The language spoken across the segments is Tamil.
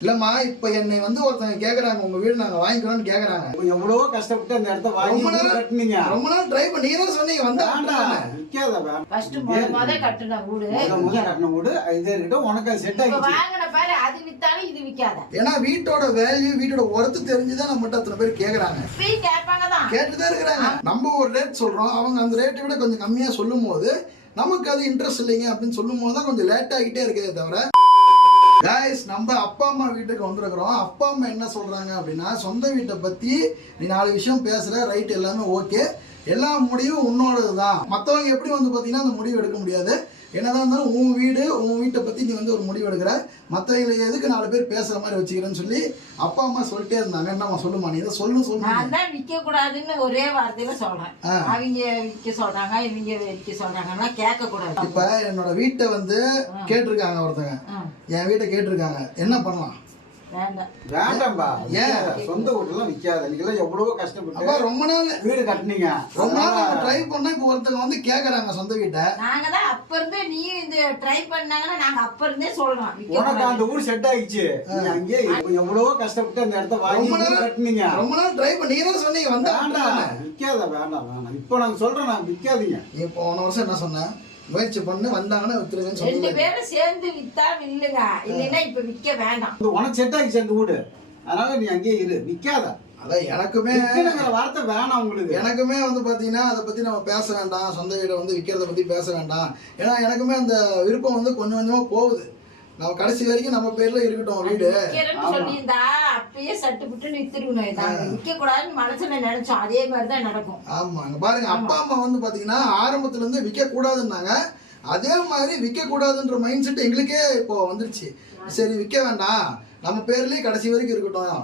இல்லம்மா இப்ப என்னை வந்து ஒருத்தங்க கேக்குறாங்க உங்க வீடு நாங்க வாங்கிக்கிறோம்னு கேக்குறாங்க. எவ்வளவோ கஷ்டப்பட்டு அந்த இடத்த வாங்கி ரொம்ப நேரம் கட்டுனீங்க ரொம்ப நாள் ட்ரை பண்ணி நீங்க தான் சொன்னீங்க வந்தா வேண்டாம் ஃபர்ஸ்ட் முத முத கட்டுன வீடு. முத முத கட்டின வீடு இது இருக்கட்டும் உனக்கு அது செட் இப்ப ஆகிடுச்சு வாங்கின பாரு அது வித்தாலும் இது விக்காத. ஏன்னா வீட்டோட வேல்யூ வீட்டோட ஒர்த்து தெரிஞ்சுதான் நம்மகிட்ட அத்தனை பேர் கேக்குறாங்க. இப்பயும் கேட்பாங்க தான் கேட்டுதான் இருக்கிறாங்க நம்ம ஒரு ரேட் சொல்றோம் அவங்க அந்த ரேட்டை விட கொஞ்சம் கம்மியா சொல்லும் போது நமக்கு அது இன்ட்ரெஸ்ட் இல்லைங்க அப்படின்னு சொல்லும் போது தான் கொஞ்சம் லேட் ஆகிட்டே இருக்கே தவிர காய்ஸ் நம்ம அப்பா அம்மா வீட்டுக்கு வந்திருக்கிறோம். அப்பா அம்மா என்ன சொல்றாங்க அப்படின்னா சொந்த வீட்டை பத்தி நீ நாலு விஷயம் பேசுற. ரைட் எல்லாமே ஓகே எல்லா முடிவும் உன்னோடது தான் மற்றவங்க எப்படி வந்து பார்த்தீங்கன்னா அந்த முடிவு எடுக்க முடியாது. என்னதான் இருந்தாலும் உன் வீடு உன் வீட்டை பற்றி நீ வந்து ஒரு முடிவு எடுக்கிற. மற்றவங்களை எதுக்கு நாலு பேர் பேசுகிற மாதிரி வச்சுக்கிறேன்னு சொல்லி அப்பா அம்மா சொல்லிட்டே இருந்தாங்க. என்னம்மா சொல்லுமா நீ இதை சொல்லு சொல்லு. நான் தான் விற்க கூடாதுன்னு ஒரே வார்த்தையில சொல்றேன். அவங்க விற்க சொல்றாங்க இவங்க விற்க சொல்றாங்கன்னா கேட்க கூடாது இப்ப என்னோட வீட்டை வந்து கேட்டிருக்காங்க ஒருத்தங்க. என் வீட்டை கேட்டிருக்காங்க. என்ன பண்ணலாம்? வேண்டாம்பா. ஏன்? சொந்த வீட்டுலாம் விற்காத. நீங்களாம் எவ்வளவோ கஷ்டப்பட்டு ரொம்ப நாள். வீடு கட்டுனீங்க. ரொம்ப நாள் ட்ரை பண்ணா இப்போ ஒருத்தங்க வந்து கேக்குறாங்க சொந்த வீட்டை. நாங்க தான் அப்ப இருந்தே நீ இந்த ட்ரை பண்ணாங்கன்னா நாங்க அப்ப இருந்தே சொல்றோம். உனக்கு அந்த ஊர் செட் ஆகிடுச்சு நீ அங்கேயே இப்ப எவ்வளவோ கஷ்டப்பட்டு அந்த இடத்த வாங்கி ரொம்ப நேரம் கட்டுனீங்க. ரொம்ப நாள் ட்ரை பண்ணி தான் சொன்னீங்க வந்தா வேண்டாம். விற்காத வேண்டாம் வேண்டாம். இப்போ நாங்க சொல்றோம் நான் விற்காதீங்க இப்போ போன வருஷம் என்ன சொன்னேன்? முயற்சி பண்ணு வந்தாங்கன்னா வித்துருங்கன்னு ரெண்டு பேரும் சேர்ந்து வித்தா வில்லுங்க. இல்லைன்னா இப்ப விற்க வேண்டாம் உனக்கு செட் ஆகிடுச்சு அந்த வீடு. அதனால நீ அங்கேயே இரு. விற்காத அதான் எனக்குமே விற்கணுங்கிற வார்த்தை வேணாம் உங்களுக்கு. எனக்குமே வந்து பாத்தீங்கன்னா அதை பத்தி நம்ம பேச வேண்டாம். சொந்த வீடை வந்து விற்கிறத பத்தி பேச வேண்டாம். ஏன்னா எனக்குமே அந்த விருப்பம் வந்து கொஞ்சம் கொஞ்சமா போகுது. நம்ம கடைசி வரைக்கும் நம்ம பேர்ல இருக்கட்டும் வீடு. சொல்லியிருந்தா அப்பயே சட்டு புட்டுன்னு வித்துருக்கணும் நாங்க விற்க கூடாதுன்னு மனசுல நினைச்சோம். அதே மாதிரி தான் நடக்கும். ஆமா இங்க பாருங்க அப்பா அம்மா வந்து பாத்தீங்கன்னா ஆரம்பத்துல இருந்து விற்க கூடாதுன்னாங்க அதே மாதிரி விற்க கூடாதுன்ற மைண்ட் செட் எங்களுக்கே இப்போ வந்துருச்சு. சரி விற்க வேண்டாம். நம்ம பேர்லயே கடைசி வரைக்கும் இருக்கட்டும்.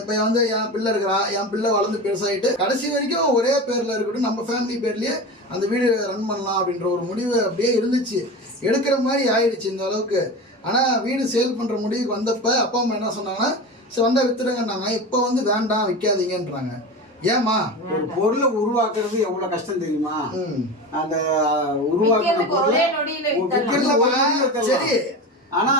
இப்போ வந்து என் பிள்ளை இருக்கிறான் என் பிள்ளை வளர்ந்து பெருசாயிட்டு கடைசி வரைக்கும் ஒரே பேர்ல இருக்கட்டும் நம்ம ஃபேமிலி பேர்லயே அந்த வீடு ரன் பண்ணலாம் அப்படின்ற ஒரு முடிவு அப்படியே இருந்துச்சு. எடுக்கிற மாதிரி ஆயிடுச்சு இந்த அளவுக்கு. ஆனா வீடு சேல் பண்ற முடிவுக்கு வந்தப்ப அப்பா அம்மா என்ன சொன்னாங்கன்னா சரி வந்தா வித்துருங்கன்னாங்க இப்போ வந்து வேண்டாம் விற்காதீங்கன்றாங்க ஏமா ஒரு பொருளை உருவாக்குறது எவ்வளவு கஷ்டம் தெரியுமா? அந்த உருவாக்குற விற்கிறதுக்கு பொருளை ஒரே நொடியில வித்தரலாம் விற்கிறது ஒரு இல்லப்பா, நொடியில வித்தரலாம். சரி. ஆனா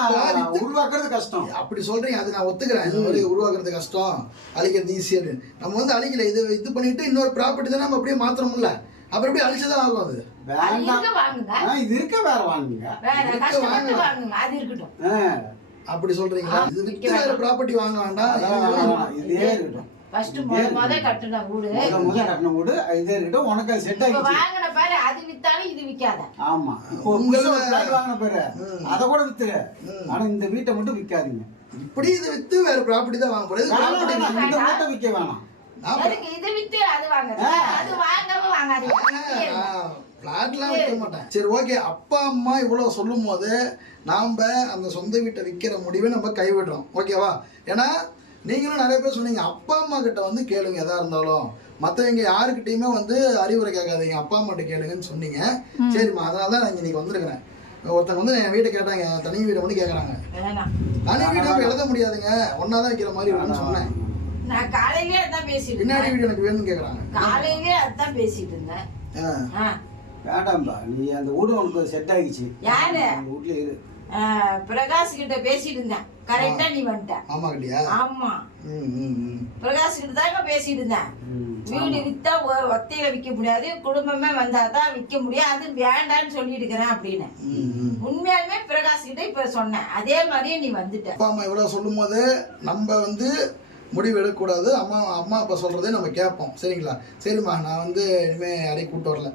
உருவாக்குறது கஷ்டம். அப்படி சொல்றீங்க அது நான் ஒத்துக்கிறேன். உருவாக்குறது கஷ்டம். அழிக்கிறது ஈஸியாக நம்ம வந்து அழிக்கல. இது இது பண்ணிட்டு இன்னொரு ப்ராப்பர்ட்டி தான் நம்ம அப்படியே மாத்திரமில்ல அப்புறம் எப்படி அழிச்சுதான் ஆகும் அது? வேண்டாம். இது இருக்க வேற வாங்குங்க. அப்படி சொல்றீங்களா? இது வித்து வேற ப்ராப்பர்ட்டி வாங்க வேண்டாம். இது- இருக்கட்டும். ஃபர்ஸ்ட் முத முத கட்டுன வீடு. முத முத கட்டின வீடு இதே இருக்கட்டும். உனக்கு அது செட் ஆகிடுச்சு வாங்கின பாரு அது வித்தாலும் இது விக்காத. ஆமா. இப்போ உங்கள- புதுசா ஒரு flat வாங்கின பாரு. அதை கூட வித்துரு. ஆனா இந்த வீட்டை மட்டும் விக்காதீங்க. இப்படி இது வித்து வேற ப்ராப்பர்ட்டி தான் வாங்க போறது. இல்லை. இந்த வீட்டை விற்க வேணாம். இது வித்து அது வாங்குறது ஆ. அது வாங்காம வாங்காதீங்க. பிளாட்லாம் விற்க மாட்டேன் சரி ஓகே. அப்பா அம்மா இவ்வளோ சொல்லும் போது நாம் அந்த சொந்த வீட்டை விற்கிற முடிவை நம்ம கைவிடுறோம். ஓகேவா? ஏன்னா நீங்களும் நிறைய பேர் சொன்னீங்க. அப்பா அம்மா கிட்ட வந்து கேளுங்க எதா இருந்தாலும். மற்றவங்க யாருக்கிட்டையுமே வந்து அறிவுரை கேட்காதீங்க. அப்பா அம்மாட்ட கேளுங்கன்னு சொன்னீங்க. சரிம்மா. அதனால தான் நான் இன்னைக்கு வந்திருக்கிறேன். ஒருத்தங்க வந்து என் வீட்டை கேட்டாங்க. தனி வீடை வந்து கேட்குறாங்க தனி வீடு எழுத முடியாதுங்க. ஒன்றா தான் வைக்கிற மாதிரி இருக்குன்னு சொன்னேன். நான் காலையிலே அதான் பேசிட்டு பின்னாடி வீடு எனக்கு வேணும்னு கேட்குறாங்க காலையிலே அதான் பேசிட்டு இருந்தேன். வேண்டாம்பா நீ அந்த வீடு உனக்கு செட் ஆகிடுச்சு. யாரு? வீட்ல இரு. பிரகாஷ் கிட்ட பேசிட்டு இருந்தேன். கரெக்டா நீ வந்துட்ட. ஆமா கட்டியா? ஆமா. ம் ம் ம். பிரகாஷ் கிட்ட தாங்க பேசிட்டு இருந்தேன். வீடு வித்தா ஒத்தையில விற்க முடியாது. குடும்பமே வந்தா தான் விற்க முடியும். அது வேண்டான்னு சொல்லிட்டு இருக்கிறேன் அப்படின்னு. உண்மையாலுமே பிரகாஷ் கிட்ட இப்ப சொன்னேன். அதே மாதிரியே நீ வந்துட்ட. அப்பா அம்மா இவ்வளோ சொல்லும் போது நம்ம வந்து முடிவு எடுக்கக்கூடாது. அம்மா அம்மா அப்பா சொல்கிறதே நம்ம கேட்போம். சரிங்களா? சரிம்மா நான் வந்து இனிமேல் யாரையும் கூப்பிட்டு வரல.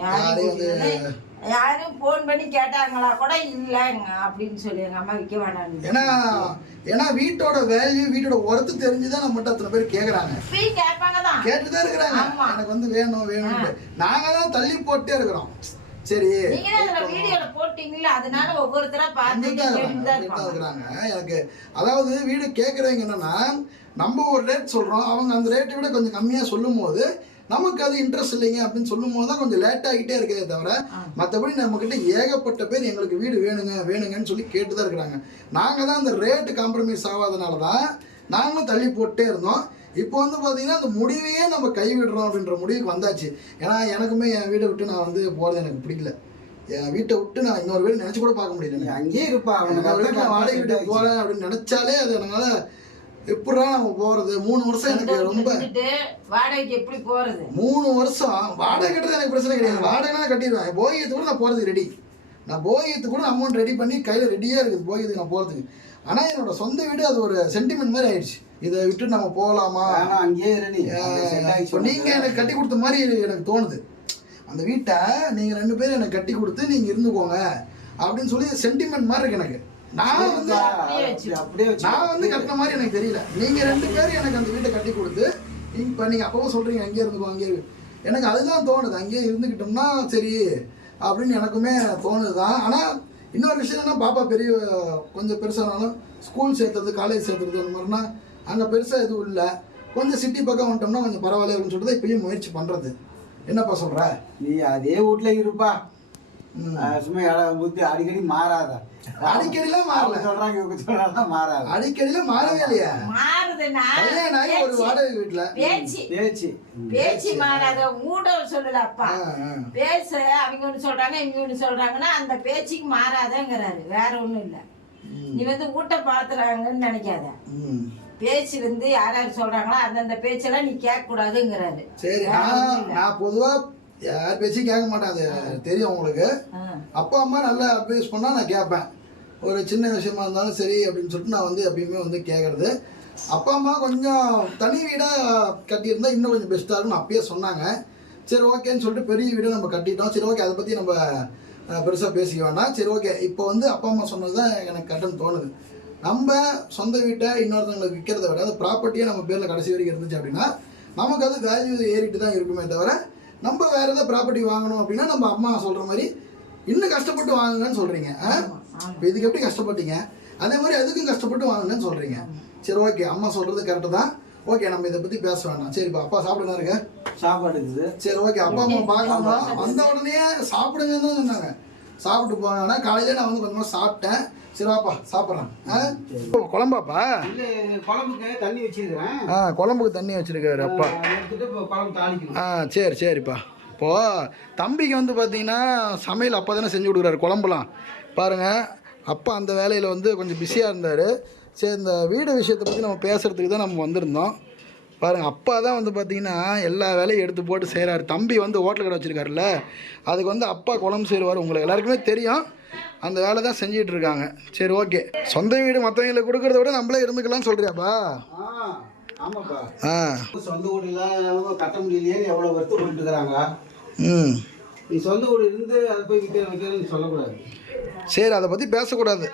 யாரையும் வந்து யாரும் யாரும் போன் பண்ணி கேட்டாங்களா கூட இல்லைங்க அப்படின்னு சொல்லி எங்க அம்மா விற்க வேணாம் ஏன்னா ஏன்னா வீட்டோட வேல்யூ வீட்டோட ஒர்த்து தெரிஞ்சு தான் நம்மகிட்ட அத்தனை பேர் கேட்குறாங்க இப்பயும் கேட்பாங்க தான். கேட்டு தான் இருக்கிறாங்க. எனக்கு வந்து வேணும் வேணும்னு நாங்கள் தான் தள்ளி போட்டே இருக்கிறோம். சரி. எனக்கு அதாவது வீடு கேட்குறவங்க என்னன்னா நம்ம ஒரு ரேட் சொல்கிறோம் அவங்க அந்த ரேட்டை விட கொஞ்சம் கம்மியாக சொல்லும் போது நமக்கு அது இன்ட்ரெஸ்ட் இல்லைங்க அப்படின்னு சொல்லும் போது தான் கொஞ்சம் லேட் ஆகிட்டே இருக்கே தவிர மற்றபடி நம்மக்கிட்ட ஏகப்பட்ட பேர் எங்களுக்கு வீடு வேணுங்க வேணுங்கன்னு சொல்லி கேட்டு தான் இருக்கிறாங்க. நாங்கள் தான் அந்த ரேட்டு காம்ப்ரமைஸ் ஆகாதனால தான் நாங்களும் தள்ளி போட்டே இருந்தோம். இப்போ வந்து பார்த்தீங்கன்னா அந்த முடிவையே நம்ம கைவிடுறோம் அப்படின்ற முடிவுக்கு வந்தாச்சு. ஏன்னா எனக்குமே என் வீடை விட்டு நான் வந்து போகிறது எனக்கு பிடிக்கல. என் வீட்டை விட்டு நான் இன்னொரு வீடு நினச்சி கூட பார்க்க முடியல. அங்கேயே இருப்பா. அவனுக்கு வீட்டுல வாடகை வீட்டுக்கு போகிறேன் அப்படின்னு நினச்சாலே அது என்னால எப்படா நம்ம போகிறது மூணு வருஷம் எனக்கு ரொம்ப வாடகைக்கு எப்படி போறது? மூணு வருஷம். வாடகை கட்டுறது எனக்கு பிரச்சனை கிடையாது. வாடகைனா கட்டிடுவேன். போகியத்துக்கு கூட நான் போகிறதுக்கு ரெடி நான் போகியத்துக்கு கூட அமௌண்ட் ரெடி பண்ணி கையில் ரெடியாக இருக்குது போகியத்துக்கு நான் போகிறதுக்கு ஆனால் என்னோட சொந்த வீடு அது ஒரு சென்டிமெண்ட் மாதிரி ஆயிடுச்சு. இதை விட்டு நம்ம போகலாமா? ஆனா அங்கேயே ஆயிடுச்சு இப்போ நீங்கள் எனக்கு கட்டி கொடுத்த மாதிரி எனக்கு தோணுது. அந்த வீட்டை நீங்கள் ரெண்டு பேரும் எனக்கு கட்டி கொடுத்து நீங்கள் இருந்துக்கோங்க. அப்படின்னு சொல்லி சென்டிமெண்ட் மாதிரி இருக்கு எனக்கு. நான் வந்து அப்படியே நான் வந்து கட்டின மாதிரி எனக்கு தெரியல. நீங்க ரெண்டு பேரும் எனக்கு அந்த வீட்டை கட்டி கொடுத்து இப்போ நீங்க அப்பவும் சொல்றீங்க அங்கேயே இருந்துக்கோ அங்கேயே. எனக்கு அதுதான் தோணுது. அங்கேயே இருந்துக்கிட்டோம்னா சரி அப்படின்னு எனக்குமே தோணுதுதான். ஆனா இன்னொரு விஷயம் என்ன பாப்பா பெரிய கொஞ்சம் பெருசானாலும் ஸ்கூல் சேர்த்துறது காலேஜ் சேர்த்துறது அந்த மாதிரினா அங்கே பெருசாக எதுவும் இல்லை. கொஞ்சம் சிட்டி பக்கம் வந்துட்டோம்னா கொஞ்சம் பரவாயில்ல இருக்குன்னு சொல்லிட்டு இப்பயும் முயற்சி பண்ணுறது என்னப்பா சொல்கிற நீ அதே வீட்ல இருப்பா. சும்மா இடம் புத்தி அடிக்கடி மாறாத. அடிக்கடிலாம் மாறல. சொல்றாங்க இவங்க சொல்றாங்க மாறாத. அடிக்கடியில மாறவே இல்லையா. மாறுதுன்னா கல்யாணம் ஆகி ஒரு பேச்சு. வாடகை வீட்டில் பேச்சு. பேச்சு. பேச்சு மாறாத. ஊட சொல்லல அப்பா பேச. அவங்க ஒண்ணு சொல்றாங்க இவங்க ஒண்ணு சொல்றாங்கன்னா அந்த பேச்சுக்கு மாறாதங்கிறாரு. வேற ஒண்ணும் இல்ல. நீ வந்து ஊட்ட பாத்துறாங்கன்னு நினைக்காத. பேச்சு வந்து யார் யார் சொல்றாங்களோ அந்தந்த பேச்செல்லாம் நீ கேட்க கூடாதுங்கிறாரு சரி. நான் பொதுவா யார் பேச்சும் கேட்க மாட்டேன் அது தெரியும் உங்களுக்கு. அப்பா அம்மா நல்லா அட்வைஸ் பண்ணா நான் கேட்பேன். ஒரு சின்ன விஷயமா இருந்தாலும் சரி அப்படின்னு சொல்லிட்டு நான் வந்து எப்பயுமே வந்து கேட்கறது. அப்பா அம்மா கொஞ்சம் தனி வீடாக கட்டியிருந்தா இன்னும் கொஞ்சம் பெஸ்ட்டாக இருக்கும்னு அப்பயே சொன்னாங்க. சரி ஓகேன்னு சொல்லிட்டு பெரிய வீடு நம்ம கட்டிட்டோம். சரி ஓகே அதை பற்றி நம்ம பெருசாக பேசிக்க வேண்டாம் சரி ஓகே. இப்போ வந்து அப்பா அம்மா சொன்னது தான் எனக்கு கட்டணம் தோணுது. நம்ம சொந்த வீட்டை இன்னொருத்தவங்களுக்கு விற்கிறத விட அந்த ப்ராப்பர்ட்டியே நம்ம பேரில் கடைசி வரைக்கும் இருந்துச்சு அப்படின்னா நமக்கு அது வேல்யூ ஏறிட்டு தான் இருக்குமே தவிர நம்ம வேற ஏதாவது ப்ராப்பர்ட்டி வாங்கணும் அப்படின்னா நம்ம அம்மா சொல்கிற மாதிரி இன்னும் கஷ்டப்பட்டு வாங்குங்கன்னு சொல்கிறீங்க. இப்போ இதுக்கு எப்படி கஷ்டப்பட்டீங்க? அதே மாதிரி அதுக்கும் கஷ்டப்பட்டு வாங்குங்கன்னு சொல்கிறீங்க சரி ஓகே அம்மா சொல்கிறது கரெக்டு தான். ஓகே நம்ம இதை பற்றி பேச வேண்டாம். சரி இப்போ அப்பா சாப்பிடுனா இருக்க சாப்பாடு இருக்குது. சரி ஓகே அப்பா அம்மா பார்க்கலாமா? வந்த உடனே சாப்பிடுங்கன்னு தான் சொன்னாங்க. சாப்பிட்டு போனா காலையில நான் வந்து கொஞ்சமாக சாப்பிட்டேன். சரி வாப்பா சாப்பிட்றேன் ஆ? குழம்பாப்பா? இல்ல குழம்புக்கு தண்ணி வச்சிருக்கிறேன். ஆ குழம்புக்கு தண்ணி வச்சிருக்காரு அப்பா. இப்போ ஆ சரி சரிப்பா. இப்போது தம்பிக்கு வந்து பார்த்தீங்கன்னா சமையல் அப்பா தானே செஞ்சு கொடுக்குறாரு குழம்புலாம். பாருங்கள் அப்பா அந்த வேலையில் வந்து கொஞ்சம் பிஸியாக இருந்தார். சரி இந்த வீடு விஷயத்தை பற்றி நம்ம பேசுகிறதுக்கு தான் நம்ம வந்திருந்தோம். பாருங்கள் அப்பா தான் வந்து பார்த்தீங்கன்னா எல்லா வேலையும் எடுத்து போட்டு செய்கிறாரு தம்பி வந்து ஹோட்டல் கடை வச்சுருக்காருல்ல அதுக்கு வந்து அப்பா குழம்பு செய்வார். உங்களுக்கு எல்லாருக்குமே தெரியும். அந்த வேலை தான் செஞ்சிட்டு இருக்காங்க. சரி ஓகே. சொந்த வீடு மற்றவங்களுக்கு கொடுக்கறத விட நம்மளே இருந்துக்கலாம்னு சொல்கிறியாப்பா ஆமாப்பா. ஆ. சொந்த வீடுலாம் கட்ட முடியலையேன்னு எவ்வளோ வருத்தப்பட்டு இருக்கிறாங்க. ம். நீ சொந்த வீடு இருந்து அதை போய் விற்க சொல்லக்கூடாது. சரி அதை பற்றி பேசக்கூடாது.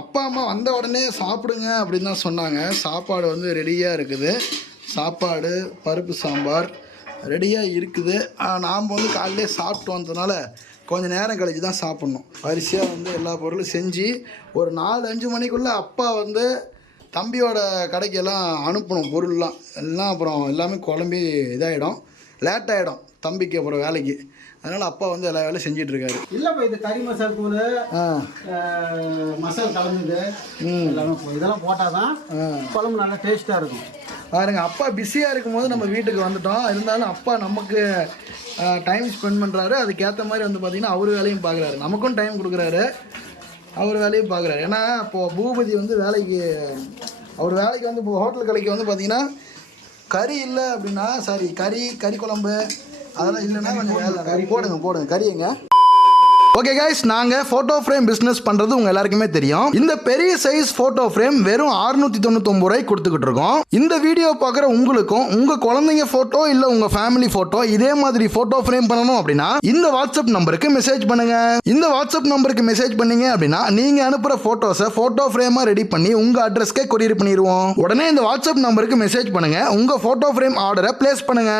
அப்பா அம்மா வந்த உடனே சாப்பிடுங்க அப்படின்னு தான் சொன்னாங்க. சாப்பாடு வந்து ரெடியாக இருக்குது. சாப்பாடு பருப்பு சாம்பார் ரெடியாக இருக்குது. நாம் வந்து காலையிலே சாப்பிட்டு வந்ததுனால கொஞ்சம் நேரம் கழிச்சு தான் சாப்பிட்ணும். வரிசையாக வந்து எல்லா பொருளும் செஞ்சு ஒரு நாலு அஞ்சு மணிக்குள்ளே அப்பா வந்து தம்பியோட கடைக்கெல்லாம் அனுப்பணும் பொருள்லாம். எல்லாம் அப்புறம் எல்லாமே குழம்பி இதாகிடும் லேட் ஆகிடும் தம்பிக்கு அப்புறம் வேலைக்கு. அதனால் அப்பா வந்து எல்லா வேலையும் செஞ்சிட்டு இருக்காரு இல்லைப்பா இது கறி மசால் தூள் மசால் கலந்தது. எல்லாமே இதெல்லாம் போட்டால் தான் குழம்பு நல்லா டேஸ்ட்டாக இருக்கும். பாருங்க அப்பா பிஸியாக இருக்கும்போது நம்ம வீட்டுக்கு வந்துட்டோம். இருந்தாலும் அப்பா நமக்கு டைம் ஸ்பெண்ட் பண்ணுறாரு அதுக்கேற்ற மாதிரி வந்து பார்த்திங்கன்னா அவர் வேலையும் பார்க்குறாரு நமக்கும் டைம் கொடுக்குறாரு. அவர் வேலையும் பார்க்குறாரு ஏன்னா இப்போது பூபதி வந்து வேலைக்கு அவர் வேலைக்கு வந்து இப்போ ஹோட்டல் கடைக்கு வந்து பார்த்திங்கன்னா கறி இல்லை அப்படின்னா சாரி கறி கறி குழம்பு அதெல்லாம் இல்லைன்னா கொஞ்சம் போடுங்க போடுங்க. கறி எங்க? ஓகே கைஸ் நாங்கள் ஃபோட்டோ ஃப்ரேம் பிஸ்னஸ் பண்ணுறது உங்கள் எல்லாருக்குமே தெரியும். இந்த பெரிய சைஸ் ஃபோட்டோ ஃப்ரேம் வெறும் 699 தொண்ணூத்தொம்பது ரூபாய் கொடுத்துக்கிட்டு இருக்கோம். இந்த வீடியோ பார்க்குற உங்களுக்கும் உங்கள் குழந்தைங்க ஃபோட்டோ இல்லை உங்கள் ஃபேமிலி ஃபோட்டோ இதே மாதிரி ஃபோட்டோ ஃப்ரேம் பண்ணணும் அப்படின்னா இந்த வாட்ஸ்அப் நம்பருக்கு மெசேஜ் பண்ணுங்க. இந்த வாட்ஸ்அப் நம்பருக்கு மெசேஜ் பண்ணீங்க அப்படின்னா நீங்கள் அனுப்புகிற ஃபோட்டோஸை ஃபோட்டோ ஃப்ரேமாக ரெடி பண்ணி உங்கள் அட்ரஸ்க்கே கொரியர் பண்ணிடுவோம் உடனே இந்த வாட்ஸ்அப் நம்பருக்கு மெசேஜ் பண்ணுங்க. உங்கள் ஃபோட்டோ ஃப்ரேம் ஆர்டரை பிளேஸ் பண்ணுங்க.